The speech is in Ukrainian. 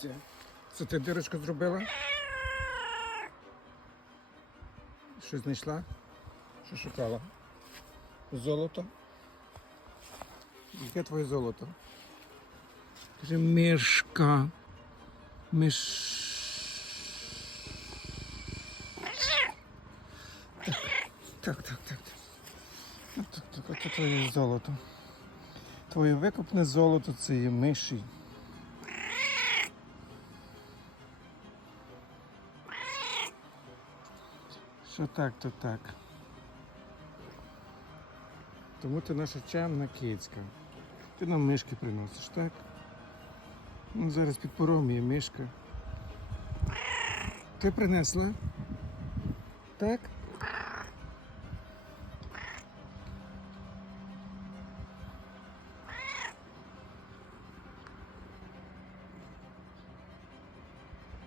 Киця. Це ти дирочку зробила? Що знайшла? Що шукала? Золото? Яке твоє золото? Каже, мишка. Миш. Так, так, так, так. Так, так, оце твоє золото. Твоє викупне золото це є миші. Що так, то так. Тому ти наша чемна кицька. Ти нам мишки приносиш, так? Ну, зараз під пором є мишка. Ти принесла? Так?